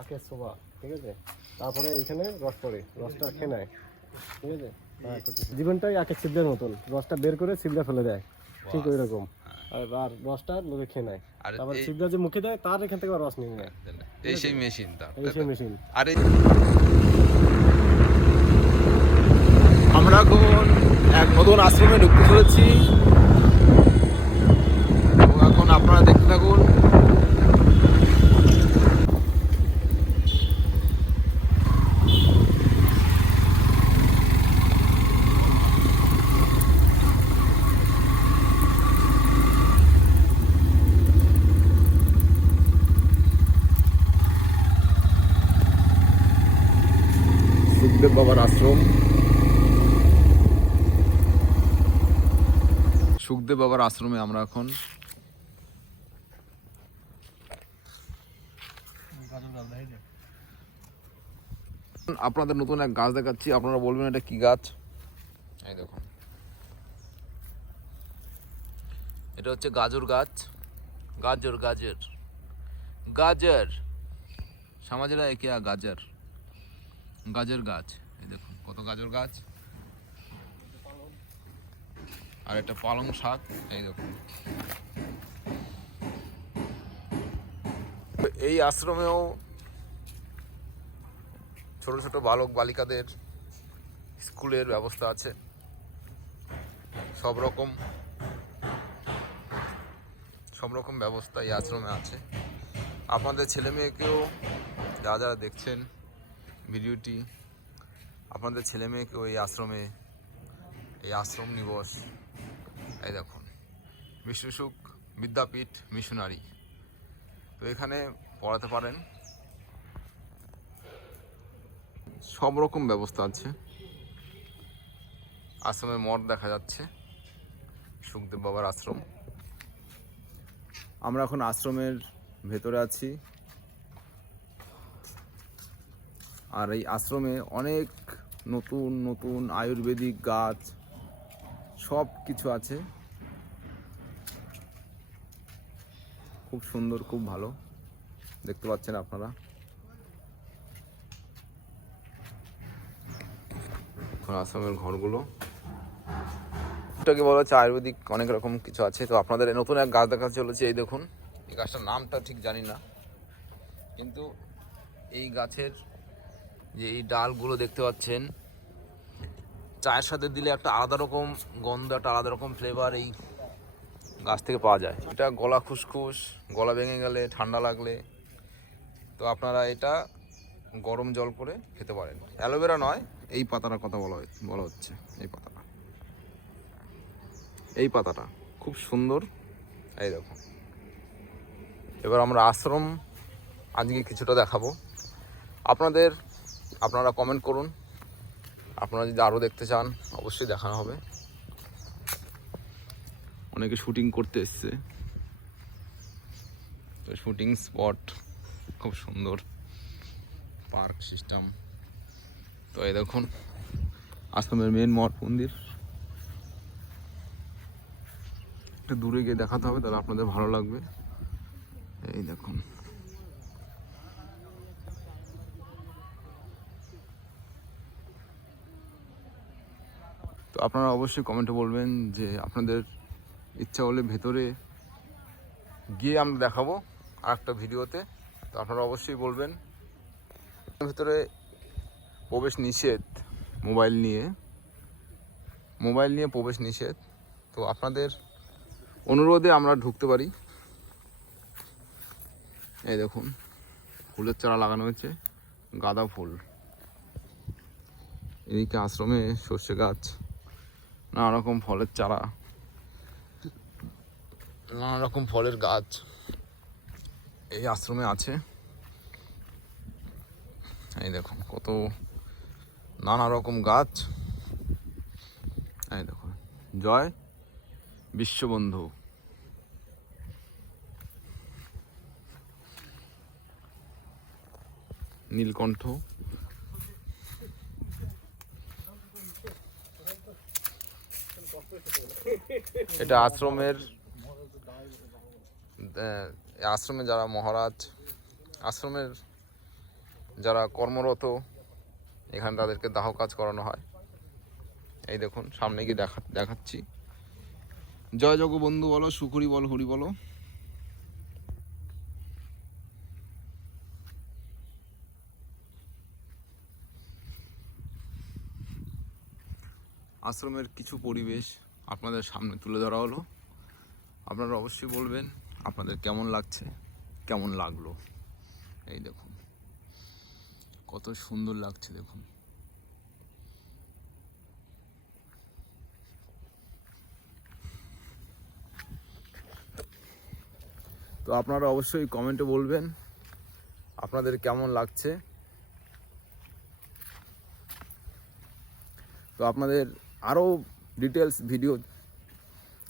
আখের ছোবা, ঠিক আছে। তারপরে এখানে রস পড়ে, রসটা খেয়ে নেয়, ঠিক আছে। জীবনটাই আখের ছিদ্রের মতন, রসটা বের করে ছিদ্রা ফেলে দেয়, ঠিক ওই রকম। আর রসটা লোকে খেয়ে নেয়, তারপর ছিদ্রা যে মুখে দেয় তার এখান থেকে রস নিয়ে নেয়। এই সেই মেশিনটা, এই সেই মেশিন। আর আমরা এখন এক নতুন আশ্রমে ঢুকতে চলেছি এবং এখন আপনারা দেখতে থাকুন। সুখদেব বাবার আশ্রম, সুখদেব বাবার আশ্রমে আমরা এখন আপনাদের নতুন এক গাছ দেখাচ্ছি। আপনারা বলবেন এটা কি গাছ। এই দেখুন, এটা হচ্ছে গাজর গাছ। গাজর গাজর গাজর সমাজেরা একে গাজর গাজর গাছ। এই দেখুন কত গাজর গাছ, আর একটা পালং শাক। এই দেখুন, এই আশ্রমেও ছোট ছোট বালক বালিকাদের স্কুলের ব্যবস্থা আছে। সব রকম ব্যবস্থা এই আশ্রমে আছে। আপনাদের ছেলে মেয়েকেও, যারা যারা দেখছেন ভিডিওটি, আপনাদের ছেলে মেয়েকেও এই আশ্রম নিবাস, এই দেখুন বিশ্বসুখ বিদ্যাপীঠ মিশনারি, তো এখানে পড়াতে পারেন। সব রকম ব্যবস্থা আছে। আশ্রমে মঠ দেখা যাচ্ছে, সুখদেব বাবার আশ্রম। আমরা এখন আশ্রমের ভেতরে আছি, আর এই আশ্রমে অনেক নতুন নতুন আয়ুর্বেদিক গাছ সব কিছু আছে। খুব সুন্দর, খুব ভালো, দেখতে পাচ্ছেন আপনারা। আশ্রমের ঘরগুলো, এটাকে বলা হচ্ছে আয়ুর্বেদিক, অনেক রকম কিছু আছে। তো আপনাদের নতুন এক গাছ দেখা চলেছে। এই দেখুন, এই গাছটার নামটা ঠিক জানি না, কিন্তু এই গাছের যে এই ডালগুলো দেখতে পাচ্ছেন, চায়ের সাথে দিলে একটা আলাদা রকম গন্ধ, একটা আলাদা রকম ফ্লেভার এই গাছ থেকে পাওয়া যায়। এটা গলা খুসখুস, গলা ভেঙে গেলে, ঠান্ডা লাগলে, তো আপনারা এটা গরম জল করে খেতে পারেন। অ্যালোভেরা নয়, এই পাতাটার কথা বলা হচ্ছে। এই পাতাটা খুব সুন্দর। এই দেখুন, এবার আমরা আশ্রম আজকে কিছুটা দেখাবো আপনারা কমেন্ট করুন। আপনারা যদি আরও দেখতে চান অবশ্যই দেখানো হবে। অনেকে শুটিং করতে এসছে, তো শুটিং স্পট খুব সুন্দর, পার্ক সিস্টেম। তো এই দেখুন আশ্রমের মেন মঠ মন্দির, একটু দূরে গিয়ে দেখাতে হবে, তাহলে আপনাদের ভালো লাগবে। এই দেখুন, তো আপনারা অবশ্যই কমেন্টে বলবেন যে আপনাদের ইচ্ছা হলে ভেতরে গিয়ে আমরা দেখাবো আর একটা ভিডিওতে। তো আপনারা অবশ্যই বলবেন। ভেতরে প্রবেশ নিষেধ, মোবাইল নিয়ে প্রবেশ নিষেধ। তো আপনাদের অনুরোধে আমরা ঢুকতে পারি। এই দেখুন, ফুলের চারা লাগানো হয়েছে, গাঁদা ফুল। এদিকে আশ্রমে সর্ষে গাছ, নানা রকম ফলের চারা, নানা রকম ফলের গাছ এই আশ্রমে আছে। এই দেখুন কত নানা রকম গাছ। এই দেখুন, জয় বিশ্ববন্ধু। নীলকণ্ঠ, এটা আশ্রমে যারা মহারাজ, আশ্রমের যারা কর্মরত এখানে তাদেরকে দাহ কাজ করানো হয়। এই দেখুন সামনে গিয়ে দেখাচ্ছি। জয় জগবন্ধু বলো, সুখরি বলো, হরি বলো। আশ্রমের কিছু পরিবেশ আপনাদের সামনে তুলে ধরা হলো। আপনারা অবশ্যই বলবেন আপনাদের কেমন লাগছে, কেমন লাগলো। এই দেখুন কত সুন্দর লাগছে দেখুন। তো আপনারা অবশ্যই কমেন্টে বলবেন আপনাদের কেমন লাগছে। তো আপনাদের আরও ডিটেলস ভিডিও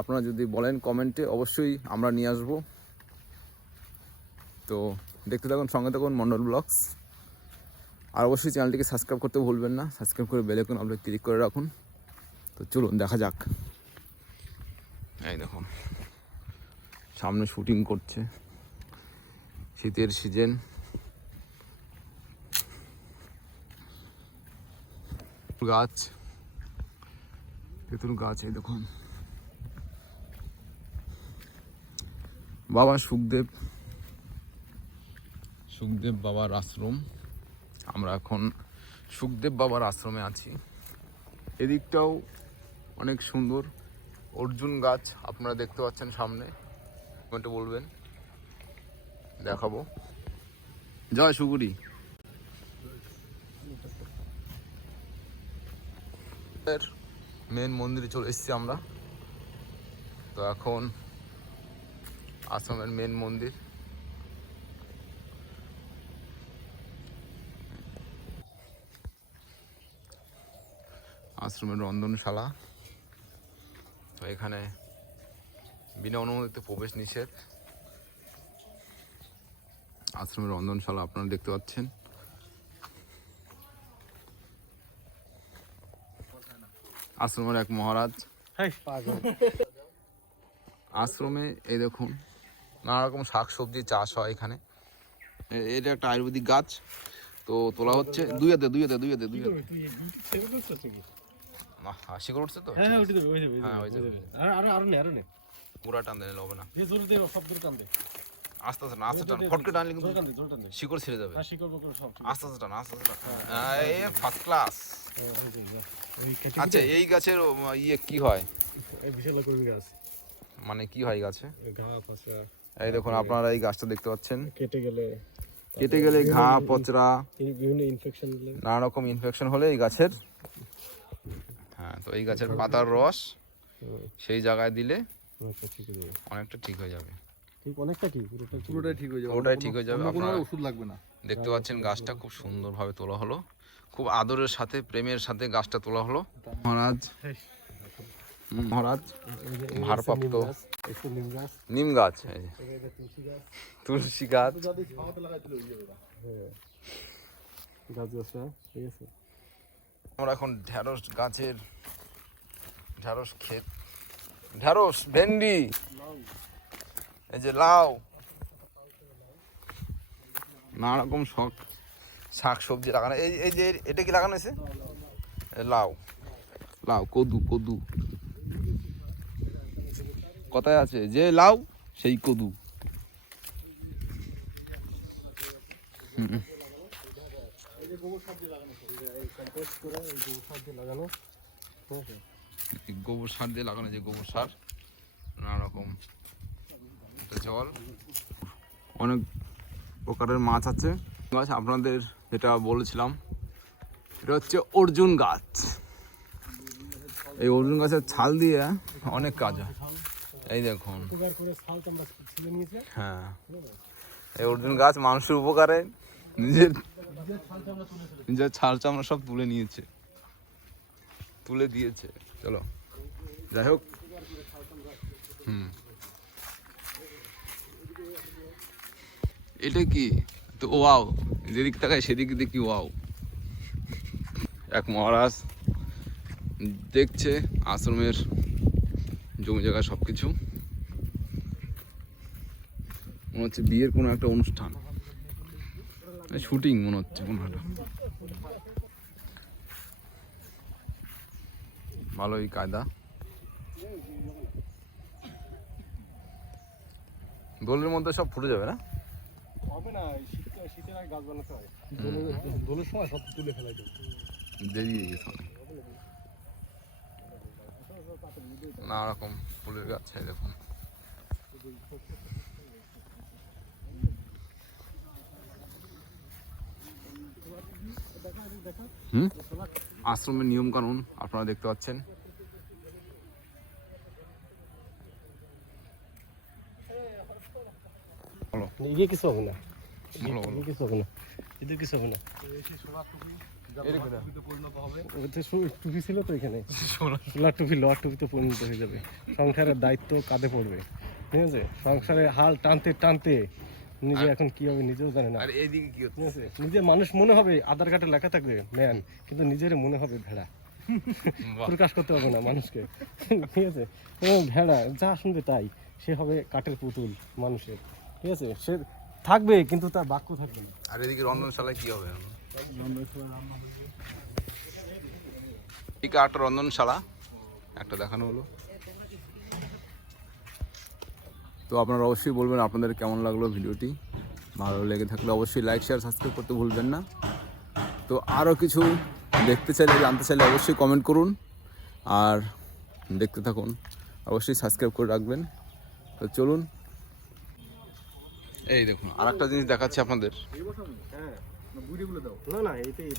আপনারা যদি বলেন কমেন্টে, অবশ্যই আমরা নিয়ে আসব। তো দেখতে থাকুন, সঙ্গে থাকুন মন্ডল ব্লগস। আর অবশ্যই চ্যানেলটিকে সাবস্ক্রাইব করতে ভুলবেন না, সাবস্ক্রাইব করে বেল আইকন আপনি ক্লিক করে রাখুন। তো চলুন দেখা যাক। এই দেখুন সামনে শুটিং করছে, শীতের সিজন। গাছ, তেঁতুল গাছ। এই দেখুন বাবা সুখদেব বাবার আশ্রম। আমরা এখন সুখদেব বাবার আশ্রমে আছি। এদিকটাও অনেক সুন্দর। অর্জুন গাছ আপনারা দেখতে পাচ্ছেন সামনে, কমেন্টে বলবেন, দেখাবো। জয় সুগুরি। মেন মন্দিরে চলে এসেছি আমরা। তো এখন আশ্রমের মেন মন্দির। আশ্রমের রন্ধনশালা। তো এখানে বিনা অনুমতিতে প্রবেশ নিষেধ। আশ্রমের রন্ধনশালা আপনারা দেখতে পাচ্ছেন। আশ্রমের এক মহারাজ। আশ্রমে এই দেখুন নানা রকম শাকসবজি চাষ হয় এখানে। এটা একটা আয়ুর্বেদিক গাছ। তো তোলা হচ্ছে দুই হাতে। শিকড় উঠছে তো? হ্যাঁ পুরা টান দিলে হবে না, আস্তে আস্তে না, আস্তে টান। ফটকে টানলে কিন্তু শিকড় ছিঁড়ে যাবে। আস্তে আস্তে টান, আস্তে আস্তে টান। First class. আচ্ছা এই গাছের ইয়ে কি হয়, মানে কি হয় গাছে? এই দেখুন আপনারা এই গাছটা দেখতে পাচ্ছেন। কেটে গেলে ঘা পচরা, বিভিন্ন ইনফেকশন, নানা রকম ইনফেকশন হলে এই গাছের, হ্যাঁ, তো এই গাছের পাতার রস সেই জায়গায় দিলে অনেকটা ঠিক হয়ে যাবে। পুরোটাই ঠিক হয়ে যাবে। আপনারা ওষুধ লাগবে না। দেখতে পাচ্ছেন গাছটা খুব সুন্দরভাবে তোলা হলো, খুব আদরের সাথে, প্রেমের সাথে গাছটা তোলা হলো। মহারাজ ভারপ্রাপ্ত নিম গাছ, তুলসী গাছ। আমরা এখন ঢেঁড়স গাছের, ঢেঁড়স ক্ষেত, ঢেঁড়স, ভেন্ডি, এই যে লাউ, নানা রকম শাক সবজি লাগানো। এই যে এটা কি লাগানো হয়েছে? লাউ, কদু। কথায় আছে যে লাউ সেই কদু। গোবর সার দিয়ে লাগানো, যে গোবর সার, নানা রকম জল, অনেক প্রকারের মাছ আছে। গাছ আপনাদের যেটা বলেছিলাম, এটা হচ্ছে অর্জুন গাছ। এই অর্জুন গাছের ছাল দিয়ে অনেক কাজ হয়। এই দেখুন, হ্যাঁ, এই অর্জুন গাছ মানুষের উপকারে নিজের ছাল চামড়া সব তুলে দিয়েছে। চলো যাই হোক। এটা কি? তো ওয়াও, যেদিক তাকায় সেদিক দেখি ওয়াও। এক মহারাজ দেখছে আশ্রমের জমি জায়গা সবকিছু। মনে হচ্ছে বিয়ের কোনো একটা অনুষ্ঠান। শুটিং মনে হচ্ছে কোনো একটা। ভালোই কায়দা। দোলের মধ্যে সব ফুটে যাবে না? হবে না, শীতের আগে গাছ বানাতে হয়। দোলের সময় সব তুলে ফেলাই দেবে। দেরি হয়ে গেছে অনেক। নানা রকম ফুলের গাছ এই দেখুন। আশ্রমের নিয়ম কানুন আপনারা দেখতে পাচ্ছেন। ইয়ে কিছু হবে না, কিছু হবে না, এদের কিছু হবে না। টুপি ছিল তো এখানে, সোলার টুপি লোহার টুপিতে পরিণত হয়ে যাবে। সংসারের দায়িত্ব কাঁধে পড়বে, ঠিক আছে? সংসারের হাল টানতে টানতে নিজে এখন কি হবে নিজেও জানে না। আর এইদিকে কি হচ্ছে? ঠিক আছে, নিজে মানুষ মনে হবে, আধার কার্ডে লেখা থাকবে ম্যান, কিন্তু নিজের মনে হবে ভেড়া। প্রকাশ করতে হবে না মানুষকে, ঠিক আছে? এবং ভেড়া যা শুনবে তাই, সে হবে কাঠের পুতুল মানুষের, ঠিক আছে? সে থাকবে কিন্তু তার বাক্য থাকবে না। আর এদিকে রন্ধনশালায় কি হবে? ঠিক একটা রন্ধনশালা একটা দেখানো হলো। তো আপনারা অবশ্যই বলবেন আপনাদের কেমন লাগলো ভিডিওটি। ভালো লেগে থাকলে অবশ্যই লাইক শেয়ার সাবস্ক্রাইব করতে ভুলবেন না। তো আরও কিছু দেখতে চাইলে জানতে চাইলে অবশ্যই কমেন্ট করুন আর দেখতে থাকুন, অবশ্যই সাবস্ক্রাইব করে রাখবেন। তো চলুন, এই দেখুন আর একটা জিনিস দেখাচ্ছি আপনাদের। না না, এইটাই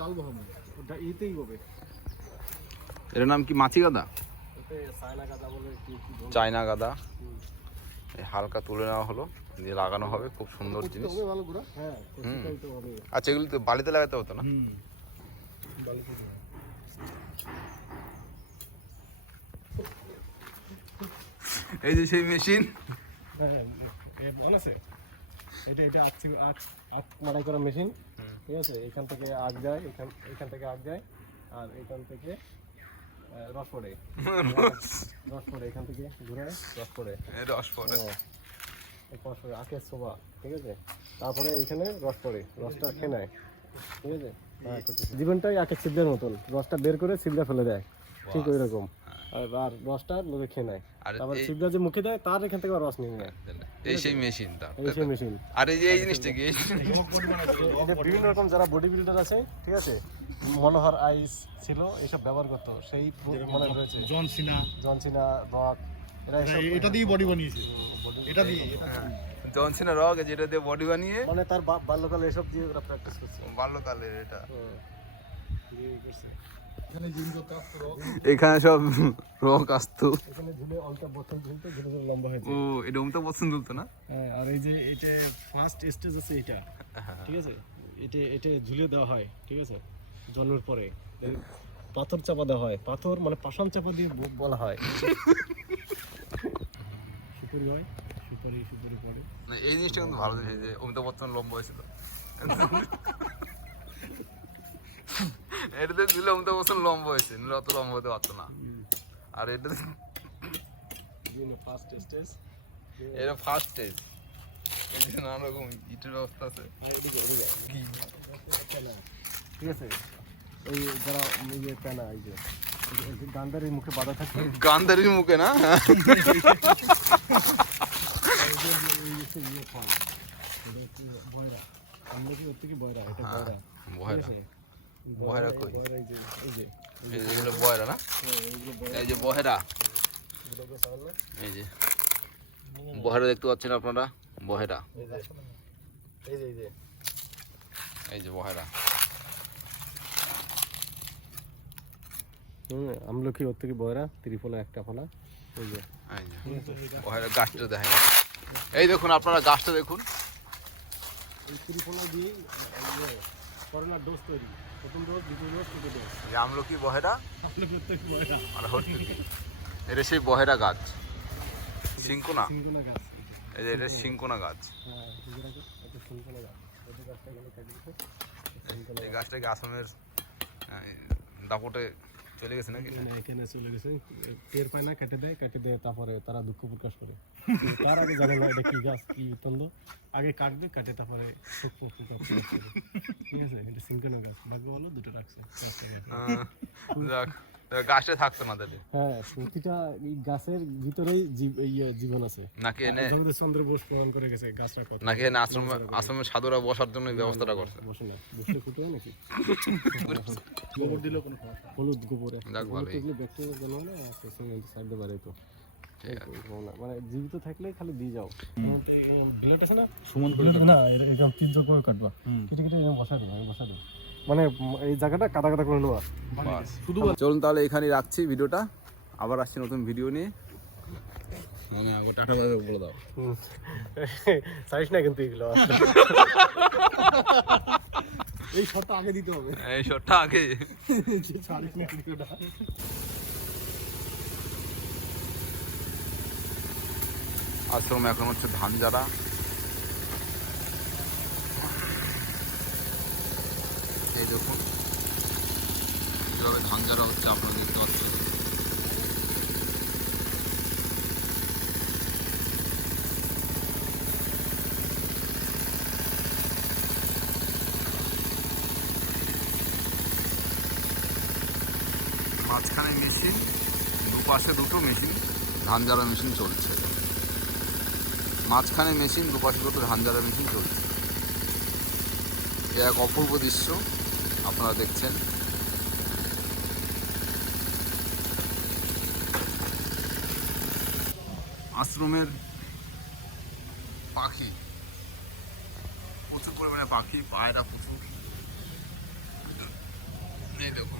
ডাল বহাবো, এইটাই হবে। এর নাম কি মাছি গাদা? চায়না গাঁদা বলে চায়না গাদা। এই হালকা তুলে নেওয়া হলো, দিয়ে লাগানো হবে, খুব সুন্দর জিনিস। আচ্ছা, এগুলো তো বালিতে লাগাতে হতো না? এই যে সেই মেশিন, আছে এটা আখ মাড়াই করা মেশিন, ঠিক আছে? এখান থেকে আখ যায়, এখান থেকে আখ যায়, আর এখান থেকে রস পড়ে, এখান থেকে ঘুরে রস পড়ে, আখের ছোবা, ঠিক আছে? তারপরে এখানে রস পড়ে, রসটা খেয়ে নেয়, ঠিক আছে? জীবনটাই আখের ছিদ্রের মতন, রসটা বের করে ছিদ্রা ফেলে দেয়, ঠিক ওই রকম। আর রসটা লোকে খেয়ে নেয়, তারপর ছিদ্রা যে মুখে দেয় তার এখান থেকে রস নিয়ে নেয়। এই সেই মেশিনটা, এই সেই মেশিন। আর এই যে এই জিনিসটা কি? বিভিন্ন রকম যারা বডি বিল্ডার আছে, ঠিক আছে? মনোহর আইস ছিল, এইসব ব্যবহার করতো, সেই মনে রয়েছে জন সিনা, রক, এরা এটা দিয়ে বডি বানিয়েছে, এটা দিয়ে জন সিনা রক, যেটা দিয়ে বডি বানিয়ে, মানে তার বাল্যকালে এসব দিয়ে ওরা প্র্যাকটিস করছে। বাল্যকালের এটা এখানে সব রক আসতো, এখানে ঝুলে অমিতাভ বচ্চন ঝুলতো, ঝুলে ঝুলে লম্বা হয়েছে। ও এটা অমিতাভ বচ্চন ঝুলতো না? হ্যাঁ, আর এই যে এটা ফার্স্ট স্টেজ আছে এটা, ঠিক আছে? এটা ঝুলে দেওয়া হয়, ঠিক আছে? জন্মের পরে পাথর চাপা দেওয়া হয়, পাথর মানে পাষাণ চাপা দিয়ে বলা হয়। সুপুরি হয়, সুপুরি পরে। না, এই জিনিসটা কিন্তু ভালো জিনিস যে অমিতাভ বচ্চন লম্বা হয়েছিল। এটাতে ঝুলে অমিতাভ বচ্চন লম্বা হয়েছে, নিলে অত লম্বা হতে পারতো না। আর এটা ফার্স্ট স্টেজ, এটা ফার্স্ট স্টেজ। এই যে নানা রকম ইটের ব্যবস্থা আছে, ঠিক আছে? ওই যারা ইয়ে পেনা, এই যে গান্ধারির মুখে বাধা থাকে, গান্ধারীর মুখে না? বহেরা কই? এগুলো বহেরা না? এই যে বহেরা, এই যে বহেরা দেখতে পাচ্ছেন আপনারা, বহেরা, এই যে বহেরা। আমলকি ওর থেকে বয়রা, ত্রিফলা একটা ফলা, এই যে বহেরা গাছটা দেখেন। এই দেখুন আপনারা গাছটা দেখুন, এই ত্রিফলা দিয়ে করোনার ডোজ তৈরি, প্রথম ডোজ, দ্বিতীয় ডোজ, তৃতীয় ডোজ। আমলকি বহেরা বয়রা আর হরতুকি, এটা সেই বহেরা গাছ, সিংকোনা। গাছ, এই যে এটা সিংকোনা গাছ। হ্যাঁ, এটা সিংকোনা গাছ। এই গাছটা এখানে কেটে দিতে, এই গাছটাকে আসামের দাপটে চলে গেছে নাকি? মানে এখানে চলে গেছে, টের পায় না, কেটে দেয়, তারপরে তারা দুঃখ প্রকাশ করে। তার আগে জানে না এটা কি গাছ, কি তন্দ, আগে কাটবে, কাটে তারপরে শোক প্রকাশ করে। ঠিক আছে, এটা সিনকোনা গাছ, ভাগ্য ভালো দুটো রাখছে গাছটা। যাক, গাছটা থাকতো না তাহলে। হ্যাঁ, প্রতিটা এই গাছের ভিতরেই জীবন আছে। নাকি এনে আমাদের চন্দ্র বোস প্রমাণ করে গেছে গাছটা কত। নাকি এনে আশ্রমের সাধুরা বসার জন্য এই ব্যবস্থাটা করছে। বসে না, বসে ফুটে নাকি গোবর দিলেও কোনো সমস্যা, হলুদ গোবর, যাক ভালোই। এগুলো ব্যাকটেরিয়া জন্য না, পেছনে সাইডে বাড়ে তো। ঠিক আছে। মানে জীবিত থাকলে খালি দিয়ে যাও। বিলেট আছে না, সুমন বিলেট না, এরকম 3 যোগ করে কাটবা, কেটে কেটে এরকম বসা দেবো, বসা দেবো, মানে এই জায়গাটা কাদা কাদা করে নেওয়া। শুধু চলুন তাহলে এখানেই রাখছি ভিডিওটা, আবার আসছি নতুন ভিডিও নিয়ে। টাটা বলে দাও। সাইজ না কিন্তু এগুলো এই শটটা আগে দিতে হবে, এই শটটা আগে। সাইজ না ভিডিওটা। আশ্রম এখন হচ্ছে ধান ঝাড়া। এই দেখুন কিভাবে ধান ঝাড়া হচ্ছে, আপনারা দেখতে পাচ্ছেন। মাঝখানে মেশিন, দুপাশে দুটো মেশিন, ধান ঝাড়া মেশিন চলছে। মাঝখানে মেশিন, দুপাশে দুটো ধান ঝাড়া মেশিন চলছে। এ এক অপূর্ব দৃশ্য আপনারা দেখছেন। আশ্রমের পাখি, প্রচুর পরিমাণে পাখি, পায়রা প্রচুর। এই দেখুন